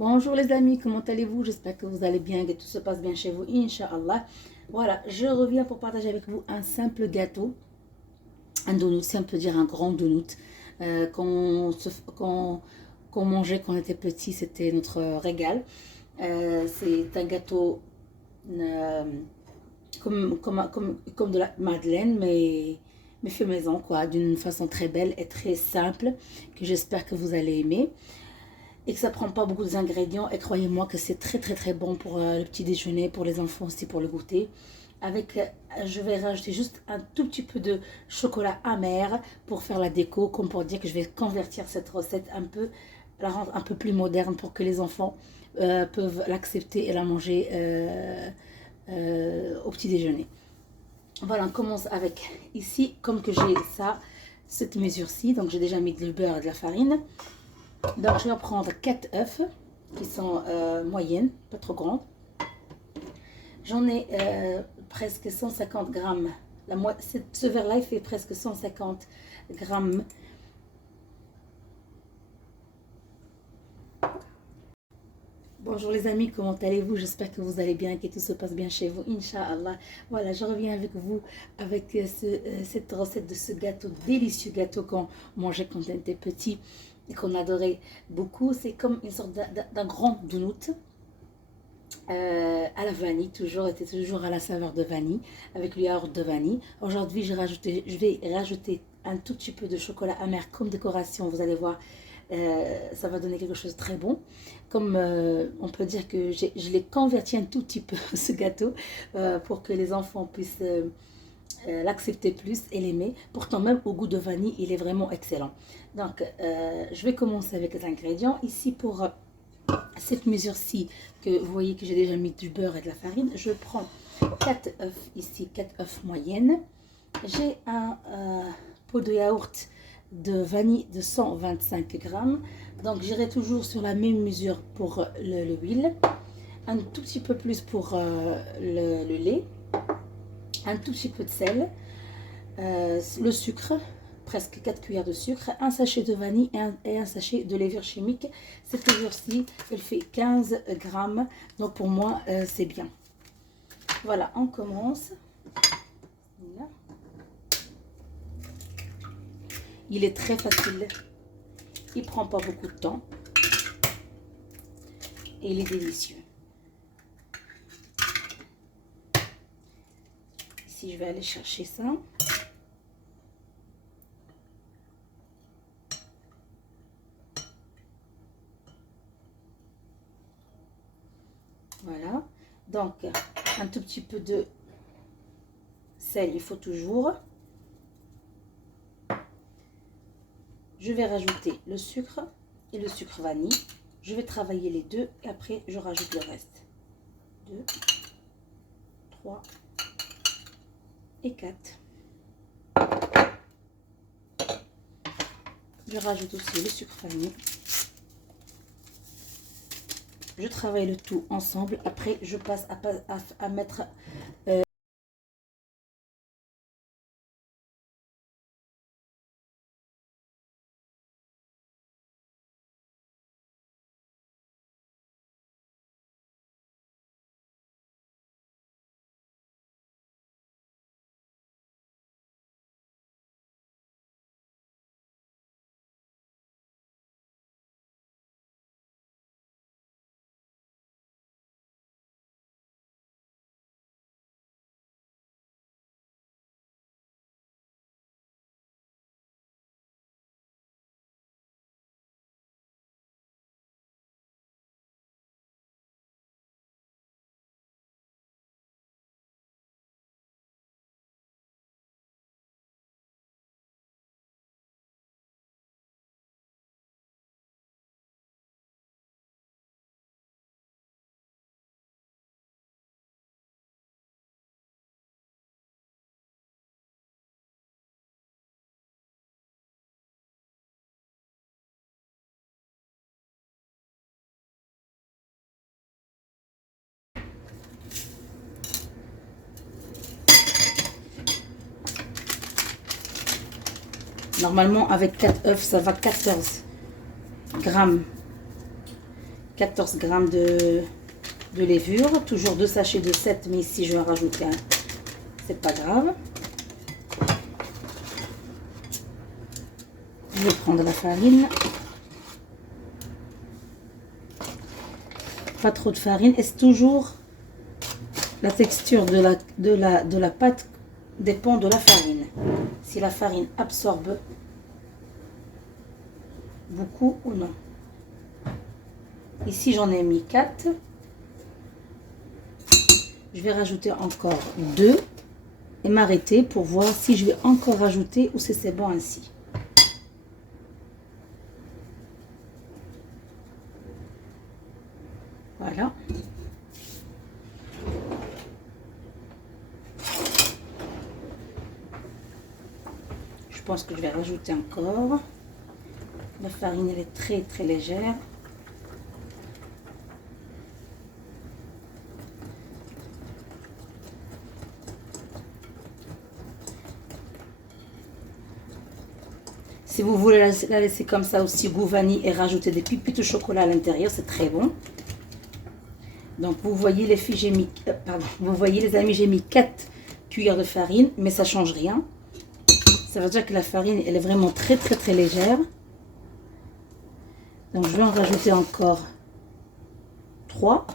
Bonjour les amis, comment allez-vous? J'espère que vous allez bien, que tout se passe bien chez vous, Inch'Allah. Voilà, je reviens pour partager avec vous un simple gâteau, un donut, si on peut dire un grand donut, qu'on mangeait quand on était petit, c'était notre régal. C'est un gâteau euh, comme de la madeleine, mais fait maison, quoi, d'une façon très belle et très simple, que j'espère que vous allez aimer. Et que ça prend pas beaucoup d'ingrédients. Et croyez-moi que c'est très très très bon pour le petit déjeuner, pour les enfants aussi, pour le goûter. Avec, je vais rajouter juste un tout petit peu de chocolat amer pour faire la déco, comme pour dire que je vais convertir cette recette un peu, la rendre un peu plus moderne pour que les enfants peuvent l'accepter et la manger au petit déjeuner. Voilà, on commence avec ici, comme que j'ai ça, cette mesure-ci, donc j'ai déjà mis du beurre et de la farine. Donc je vais prendre 4 œufs qui sont moyennes, pas trop grandes. J'en ai presque 150 grammes. Ce verre-là, il fait presque 150 grammes. Bonjour les amis, comment allez-vous? J'espère que vous allez bien, que tout se passe bien chez vous, Inch'Allah. Voilà, je reviens avec vous avec cette recette de ce gâteau, délicieux gâteau qu'on mangeait quand on était petit et qu'on adorait beaucoup. C'est comme une sorte d'un grand donut. À la vanille, était toujours à la saveur de vanille, avec le yaourt de vanille. Aujourd'hui, je vais rajouter un tout petit peu de chocolat amer comme décoration. Vous allez voir, ça va donner quelque chose de très bon. Comme on peut dire que je l'ai converti un tout petit peu, ce gâteau, pour que les enfants puissent l'accepter plus et l'aimer. Pourtant, même au goût de vanille, il est vraiment excellent. Donc, je vais commencer avec les ingrédients. Ici, pour cette mesure-ci, que vous voyez que j'ai déjà mis du beurre et de la farine, je prends 4 œufs ici, 4 œufs moyennes. J'ai un pot de yaourt de vanille de 125 grammes. Donc j'irai toujours sur la même mesure pour l'huile. Un tout petit peu plus pour le lait. Un tout petit peu de sel. Le sucre, presque 4 cuillères de sucre, un sachet de vanille et un sachet de levure chimique. Cette levure-ci, elle fait 15 grammes, donc pour moi, c'est bien. Voilà, on commence. Voilà. Il est très facile, il prend pas beaucoup de temps et il est délicieux. Ici, je vais aller chercher ça. Voilà, donc un tout petit peu de sel, il faut toujours. Je vais rajouter le sucre et le sucre vanille. Je vais travailler les deux et après je rajoute le reste. 2, 3 et 4. Je rajoute aussi le sucre vanille. Je travaille le tout ensemble. Après, je passe à mettre normalement avec 4 œufs, ça va 14 grammes 14 grammes de levure. Toujours 2 sachets de 7, mais ici je vais en rajouter un. C'est pas grave. Je vais prendre la farine. Pas trop de farine. Et c'est toujours la texture de la pâte dépend de la farine. Si la farine absorbe beaucoup ou non. Ici j'en ai mis 4. Je vais rajouter encore 2 et m'arrêter pour voir si je vais encore rajouter ou si c'est bon ainsi. Voilà. Je pense que je vais rajouter encore. La farine, elle est très très légère. Si vous voulez la laisser comme ça aussi, goût vanille, et rajouter des pépites de chocolat à l'intérieur, c'est très bon. Donc vous voyez les filles, j'ai mis, vous voyez les amis, j'ai mis 4 cuillères de farine, mais ça change rien. Ça veut dire que la farine, elle est vraiment très très très légère. Donc je vais en rajouter encore 3.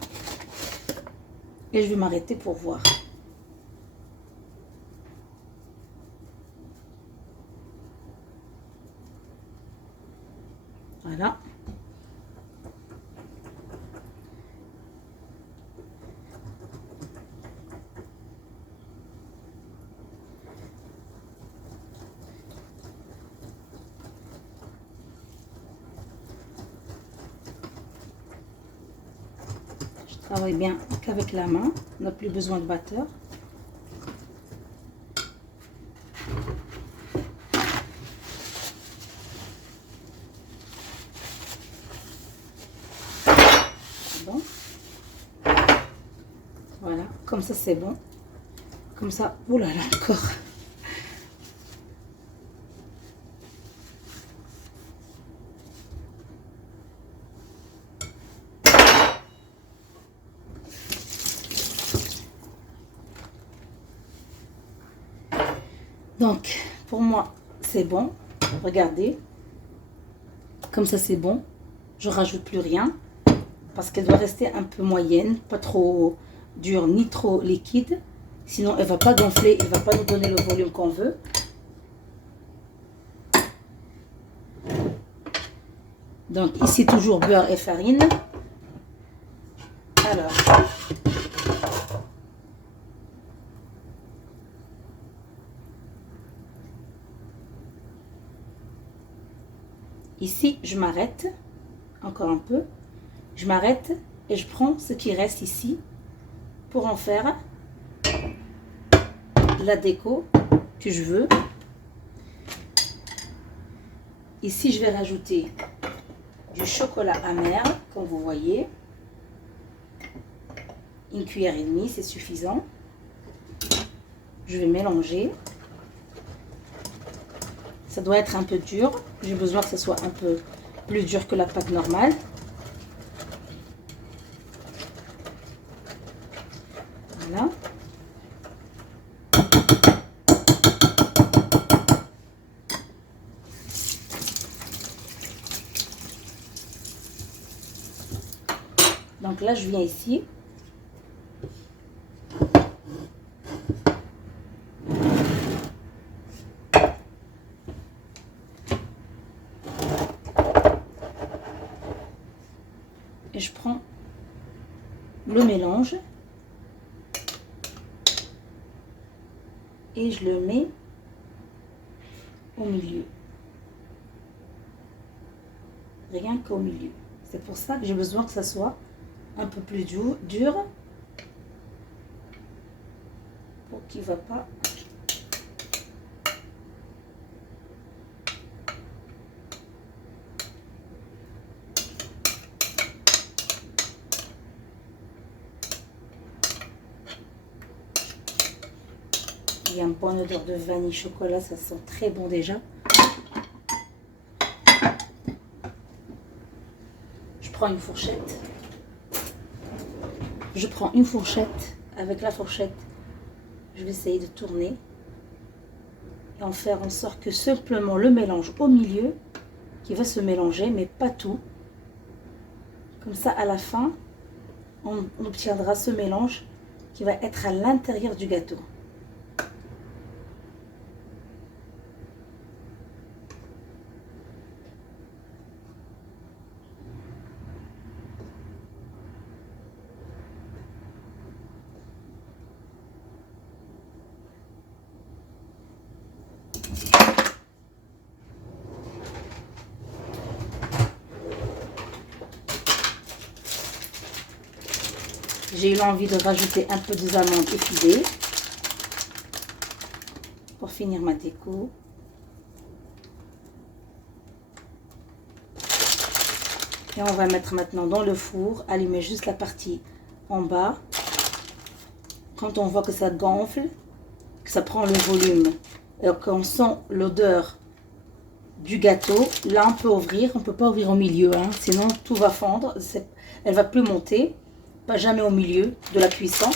Et je vais m'arrêter pour voir. Voilà. Je travaille bien qu'avec la main. On n'a plus besoin de batteur. Bon. Voilà, comme ça c'est bon. Comme ça, oulala encore. Donc, pour moi, c'est bon. Regardez. Comme ça, c'est bon. Je rajoute plus rien. Parce qu'elle doit rester un peu moyenne. Pas trop dure ni trop liquide. Sinon, elle ne va pas gonfler. Elle ne va pas nous donner le volume qu'on veut. Donc, ici, toujours beurre et farine. Alors... Ici, je m'arrête, encore un peu, je m'arrête et je prends ce qui reste ici pour en faire la déco que je veux. Ici, je vais rajouter du chocolat amer, comme vous voyez. 1,5 cuillère, c'est suffisant. Je vais mélanger. Ça doit être un peu dur. J'ai besoin que ce soit un peu plus dur que la pâte normale. Voilà. Donc là, je viens ici. Et je prends le mélange et je le mets au milieu. Rien qu'au milieu. C'est pour ça que j'ai besoin que ça soit un peu plus dur pour qu'il ne va pas. Il y a un bon odeur de vanille chocolat, ça sent très bon déjà. Je prends une fourchette. je prends une fourchette. Avec la fourchette, je vais essayer de tourner et en faire en sorte que simplement le mélange au milieu qui va se mélanger, mais pas tout. Comme ça, à la fin, on obtiendra ce mélange qui va être à l'intérieur du gâteau. J'ai eu l'envie de rajouter un peu des amandes effilées pour finir ma déco. Et on va mettre maintenant dans le four, allumer juste la partie en bas. Quand on voit que ça gonfle, que ça prend le volume, et qu'on sent l'odeur du gâteau, là on peut ouvrir. On ne peut pas ouvrir au milieu, hein, sinon tout va fondre. Elle va plus monter, pas jamais au milieu de la cuisson.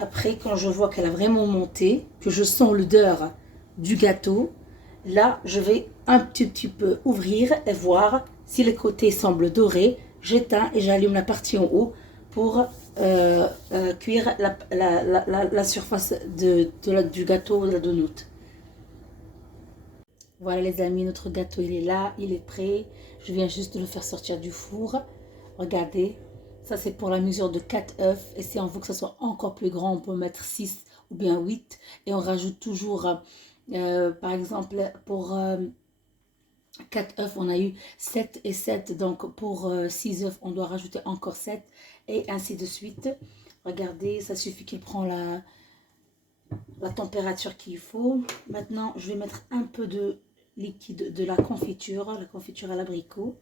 Après, quand je vois qu'elle a vraiment monté, que je sens l'odeur du gâteau, là je vais un petit peu ouvrir et voir si les côtés semblent dorés. J'éteins et j'allume la partie en haut pour cuire la surface du gâteau, de la donut. Voilà les amis, notre gâteau il est là, il est prêt. Je viens juste de le faire sortir du four. Regardez, ça c'est pour la mesure de 4 œufs. Et si on veut que ça soit encore plus grand, on peut mettre 6 ou bien 8. Et on rajoute toujours, par exemple, pour 4 œufs, on a eu 7 et 7. Donc pour 6 œufs, on doit rajouter encore 7. Et ainsi de suite. Regardez, ça suffit qu'il prend la température qu'il faut. Maintenant, je vais mettre un peu de liquide de la confiture à l'abricot,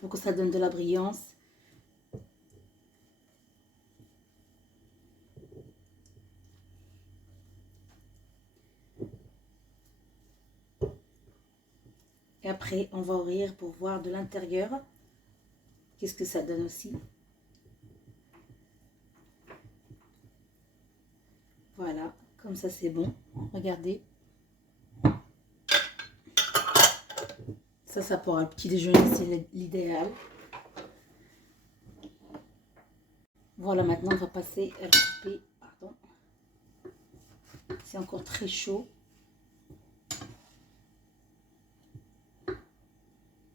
pour que ça donne de la brillance. Et après, on va ouvrir pour voir de l'intérieur qu'est-ce que ça donne aussi. Voilà, comme ça c'est bon. Regardez. Ça pour un petit déjeuner, c'est l'idéal. Voilà, maintenant on va passer à la couper. Pardon. C'est encore très chaud.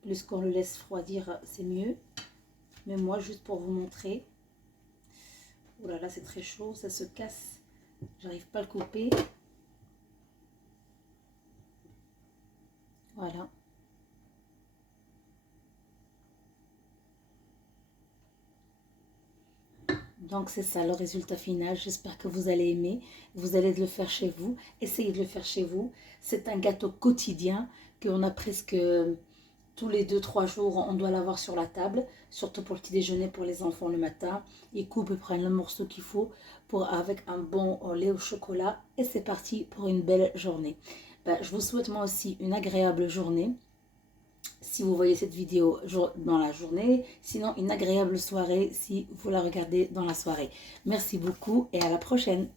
Plus qu'on le laisse refroidir, c'est mieux. Mais moi, juste pour vous montrer. Oh là là, c'est très chaud, ça se casse. J'arrive pas à le couper. Voilà. Donc c'est ça le résultat final. J'espère que vous allez aimer. Vous allez le faire chez vous. Essayez de le faire chez vous. C'est un gâteau quotidien qu'on a presque tous les 2-3 jours. On doit l'avoir sur la table. Surtout pour le petit déjeuner pour les enfants le matin. Ils coupent et prennent le morceau qu'il faut avec un bon lait au chocolat. Et c'est parti pour une belle journée. Je vous souhaite moi aussi une agréable journée. Si vous voyez cette vidéo dans la journée, sinon une agréable soirée si vous la regardez dans la soirée. Merci beaucoup et à la prochaine.